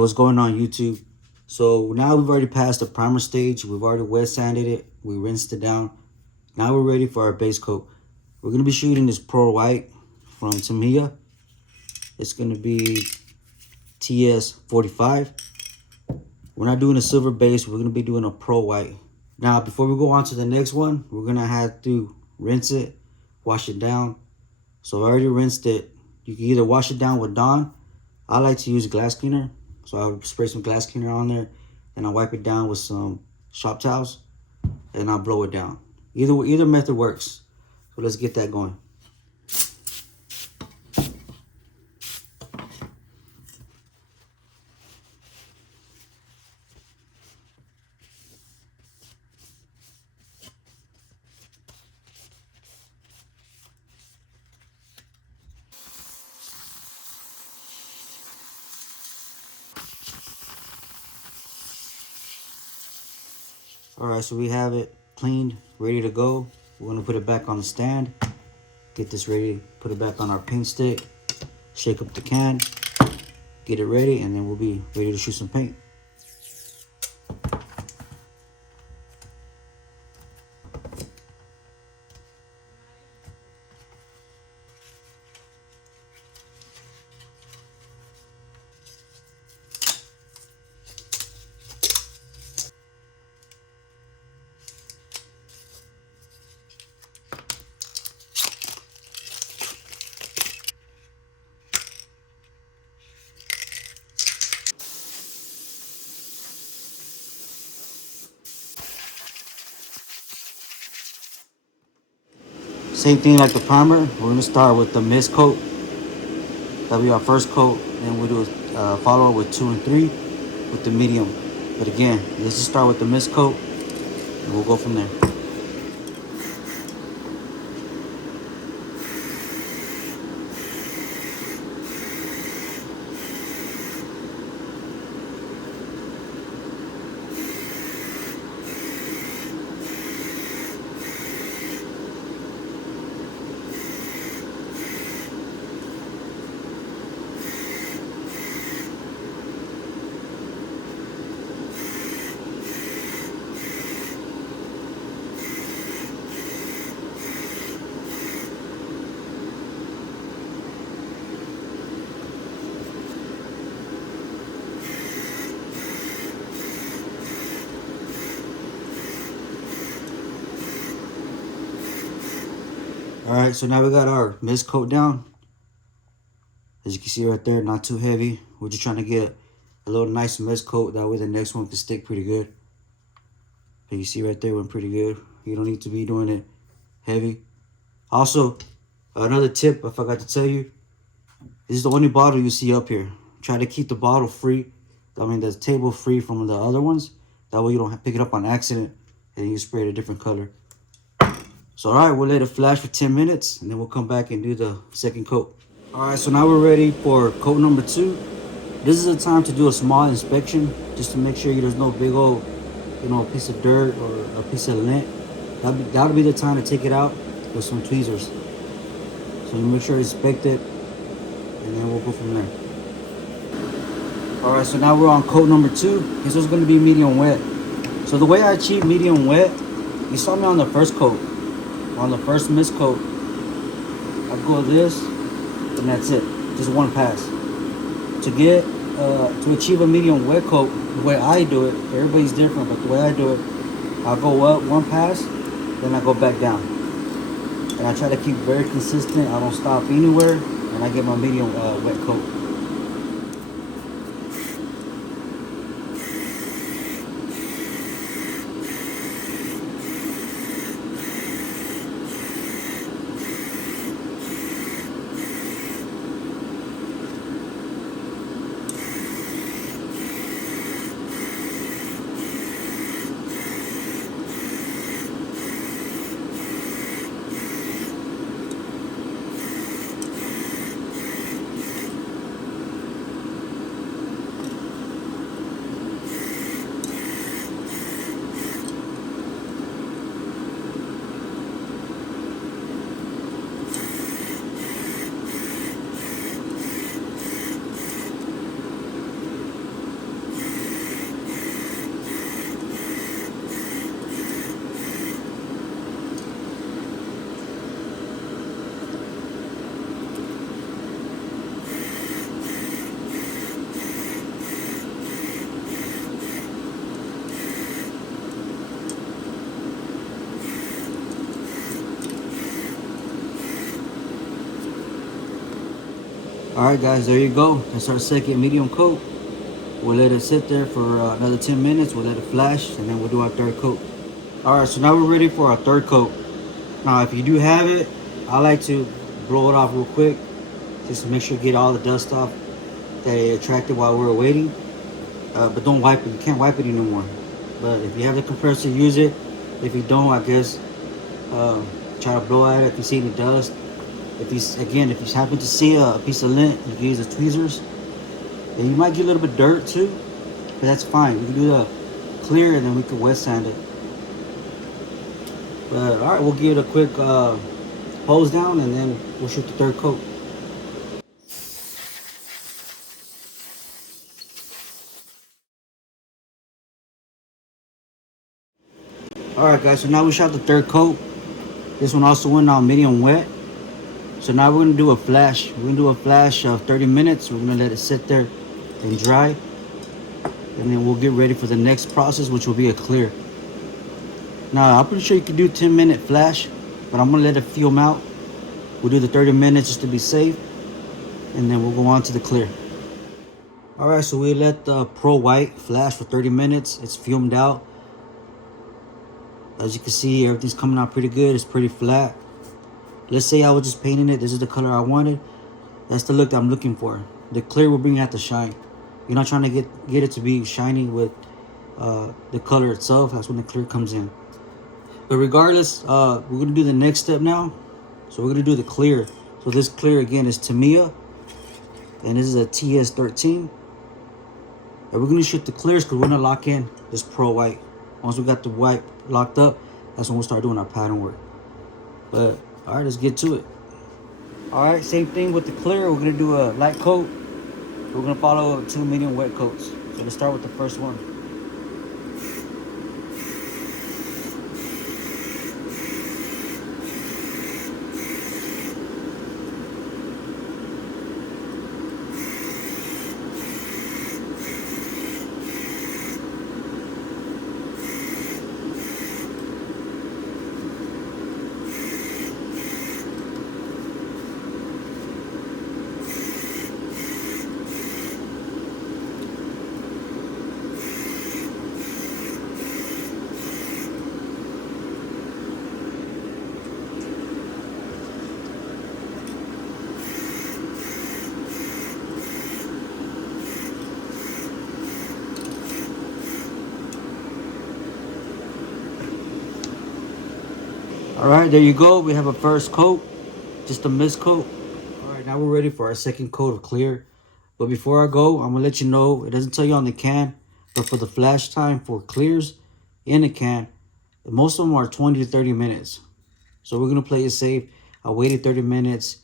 what's going on YouTube? So now we've already passed the primer stage. We've already wet sanded it. We rinsed it down. Now we're ready for our base coat. We're going to be shooting this Pro White from Tamiya. It's going to be TS45. We're not doing a silver base. We're going to be doing a Pro White. Now, before we go on to the next one, we're going to have to rinse it, wash it down. So I already rinsed it. You can either wash it down with Dawn. I like to use glass cleaner. So I'll spray some glass cleaner on there and I'll wipe it down with some shop towels and I'll blow it down. Either method works. So let's get that going. Alright, so we have it cleaned, ready to go. We're going to put it back on the stand. Get this ready, put it back on our paint stick. Shake up the can, get it ready, and then we'll be ready to shoot some paint. Same thing like the primer. We're going to start with the mist coat. That'll be our first coat. Then we'll do a follow-up with 2 and 3 with the medium. But again, let's just start with the mist coat and we'll go from there. Alright, so now we got our mist coat down. As you can see right there, not too heavy. We're just trying to get a little nice mist coat. That way the next one can stick pretty good. But you see right there, went pretty good. You don't need to be doing it heavy. Also, another tip I forgot to tell you. This is the only bottle you see up here. Try to keep the bottle free. I mean, the table free from the other ones. That way you don't pick it up on accident and you spray it a different color. So, alright, we'll let it flash for 10 minutes and then we'll come back and do the second coat. Alright, so now we're ready for coat number 2. This is the time to do a small inspection just to make sure there's no big old, piece of dirt or a piece of lint. That'll be the time to take it out with some tweezers. So you make sure to inspect it and then we'll go from there. Alright, so now we're on coat number 2. This is going to be medium wet. So the way I achieve medium wet, you saw me on the first coat. On the first mist coat, I go this, and that's it. Just one pass. To achieve a medium wet coat, the way I do it, everybody's different, but the way I do it, I'll go up one pass, then I go back down. And I try to keep very consistent. I don't stop anywhere, and I get my medium wet coat. Alright guys, there you go. That's our second medium coat. We'll let it sit there for another 10 minutes. We'll let it flash, and then we'll do our third coat. Alright, so now we're ready for our third coat. Now, if you do have it, I like to blow it off real quick, just to make sure you get all the dust off that it attracted while we were waiting. But don't wipe it. You can't wipe it anymore. But if you have the compressor, use it. If you don't, I guess try to blow at it if you see any dust. If you happen to see a piece of lint, you can use the tweezers. And you might get a little bit of dirt too, but that's fine. We can do the clear and then we can wet sand it. But all right, we'll give it a quick hose down and then we'll shoot the third coat. All right, guys. So now we shot the third coat. This one also went on medium wet. So now we're gonna do a flash. We're gonna do a flash of 30 minutes. We're gonna let it sit there and dry, and then we'll get ready for the next process, which will be a clear. Now I'm pretty sure you can do 10-minute flash, but I'm gonna let it fume out. We'll do the 30 minutes just to be safe, and then we'll go on to the clear. All right, so we let the Pro White flash for 30 minutes. It's fumed out. As you can see, everything's coming out pretty good. It's pretty flat. Let's say I was just painting it. This is the color I wanted. That's the look that I'm looking for. The clear will bring out the shine. You're not trying to get it to be shiny with the color itself. That's when the clear comes in. But regardless, we're going to do the next step now. So we're going to do the clear. So this clear, again, is Tamiya. And this is a TS13. And we're going to shoot the clears because we're going to lock in this Pro White. Once we got the white locked up, that's when we'll start doing our pattern work. But, all right, let's get to it. All right, same thing with the clear. We're going to do a light coat. We're going to follow 2 medium wet coats. So let's start with the first one. All right, there you go. We have a first coat, just a mist coat. All right, now we're ready for our second coat of clear. But before I go, I'm gonna let you know, it doesn't tell you on the can, but for the flash time for clears in a can, most of them are 20 to 30 minutes. So we're gonna play it safe. I waited 30 minutes.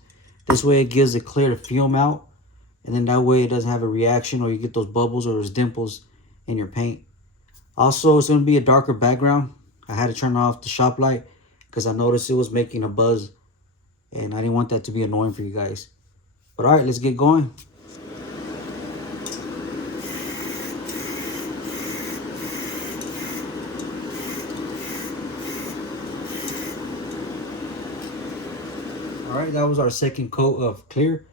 This way it gives the clear to fume out. And then that way it doesn't have a reaction or you get those bubbles or those dimples in your paint. Also, it's gonna be a darker background. I had to turn off the shop light because I noticed it was making a buzz and I didn't want that to be annoying for you guys. But all right, let's get going. All right, that was our second coat of clear.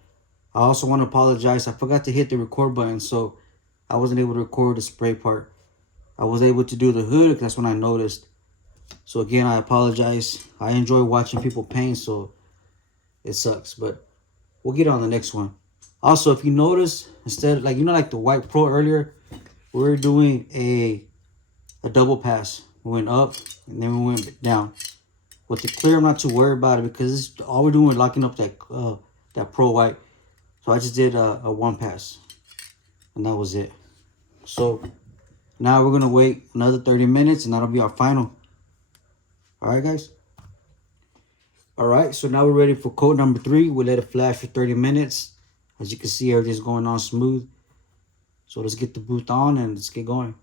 I also want to apologize. I forgot to hit the record button, so I wasn't able to record the spray part. I was able to do the hood, that's when I noticed. So again, I apologize. I enjoy watching people paint, so it sucks. But we'll get on the next one. Also, if you notice, instead of, like the White Pro earlier, we're doing a double pass. We went up and then we went down. With the clear, I'm not too worried about it because all we're doing is locking up that Pro White. So I just did a one pass, and that was it. So now we're gonna wait another 30 minutes, and that'll be our final. All right, guys. All right, so now we're ready for coat number 3. We'll let it flash for 30 minutes. As you can see, everything's going on smooth. So let's get the booth on and let's get going.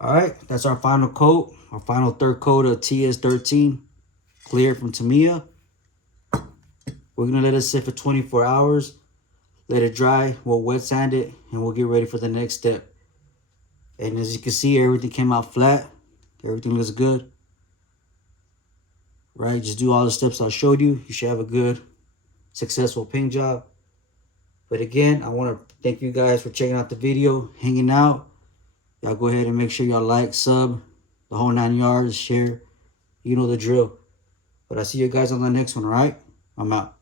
All right, that's our final coat. Our final third coat of TS13. Clear from Tamiya. We're going to let it sit for 24 hours. Let it dry. We'll wet sand it. And we'll get ready for the next step. And as you can see, everything came out flat. Everything looks good. Right? Just do all the steps I showed you. You should have a good, successful paint job. But again, I want to thank you guys for checking out the video, hanging out. Y'all go ahead and make sure y'all like, sub, the whole 9 yards, share. You know the drill. But I'll see you guys on the next one, all right? I'm out.